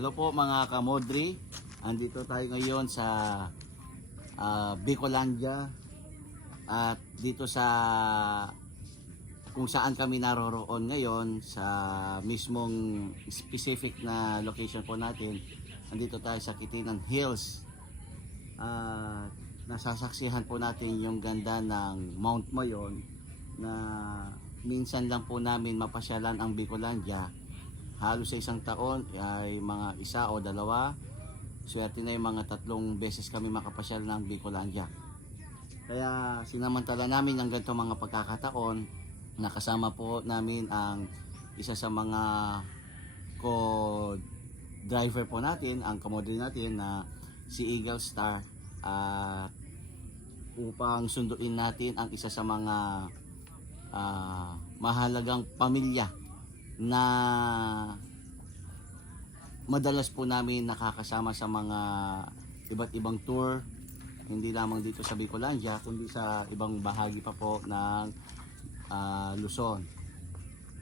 Hello po mga kamodri. Andito tayo ngayon sa Bicolandia at dito sa kung saan kami naroroon ngayon sa mismong specific na location po natin. Andito tayo sa Kitinan Hills. Nasasaksihan po natin yung ganda ng Mount Mayon na minsan lang po namin mapasyalan ang Bicolandia. Halos sa isang taon ay mga isa o dalawa. Swerte na yung mga 3 beses kami makapasyal ng Bicolandia. Kaya sinamantala namin ang ganito mga pagkakataon. Nakasama po namin ang isa sa mga co-driver po natin, ang kamodri natin na si Eagle Star, upang sunduin natin ang isa sa mga mahalagang pamilya na madalas po namin nakakasama sa mga iba't ibang tour, hindi lamang dito sa Bicolandia kundi sa ibang bahagi pa po ng Luzon.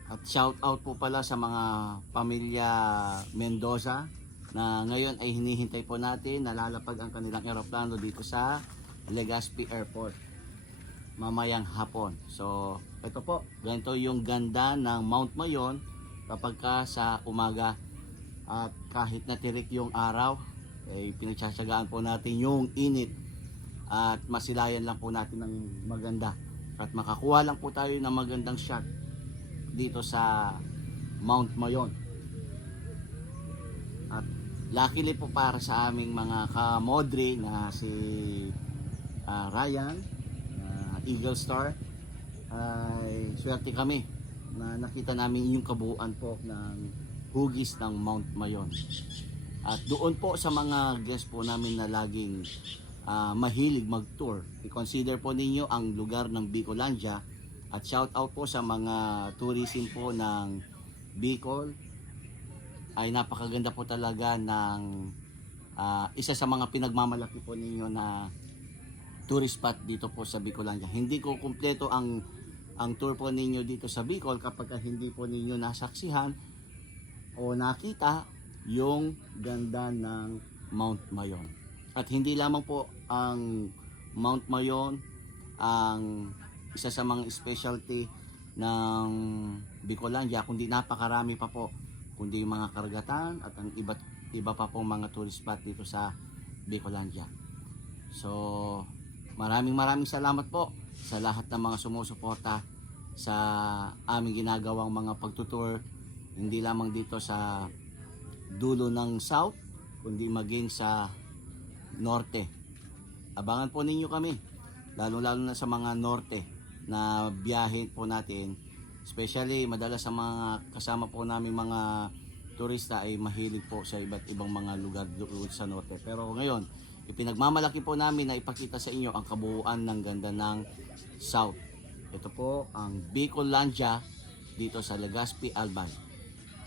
At shout out po pala sa mga pamilya Mendoza na ngayon ay hinihintay po natin na lalapag ang kanilang eroplano dito sa Legazpi Airport mamayang hapon. So ito po, ganito yung ganda ng Mount Mayon kapag ka sa umaga at kahit natirik yung araw, eh, pinagtsatsagaan po natin yung init at masilayan lang po natin ng maganda at makakuha lang po tayo ng magandang shot dito sa Mount Mayon. At luckily po para sa aming mga kamodri na si Ryan, Eagle Star, ay swerte kami na nakita namin yung kabuuan po ng hugis ng Mount Mayon. At doon po sa mga guests po namin na laging mahilig mag-tour, i-consider po ninyo ang lugar ng Bicolandia at shout out po sa mga tourism po ng Bicol. Ay napakaganda po talaga ng isa sa mga pinagmamalaki po ninyo na tourist spot dito po sa Bicolandia. Hindi ko kumpleto ang tour po ninyo dito sa Bicol kapag hindi po ninyo nasaksihan o nakita yung ganda ng Mount Mayon. At hindi lamang po ang Mount Mayon ang isa sa mga specialty ng Bicolandia, kundi napakarami pa po, kundi yung mga karagatan at ang iba pa po mga tourist spot dito sa Bicolandia. So maraming salamat po sa lahat ng mga sumusuporta sa aming ginagawang mga pagtutour, hindi lamang dito sa dulo ng south kundi maging sa norte. Abangan po ninyo kami, lalo na sa mga norte na biyahe po natin, especially madalas sa mga kasama po namin mga turista ay mahilig po sa iba't ibang mga lugar doon sa norte. Pero ngayon ipinagmamalaki po namin na ipakita sa inyo ang kabuuan ng ganda ng South. Ito po ang Bicolandia dito sa Legazpi, Albay,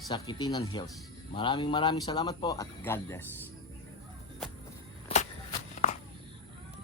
sa Kitinan Hills. Maraming salamat po at God bless.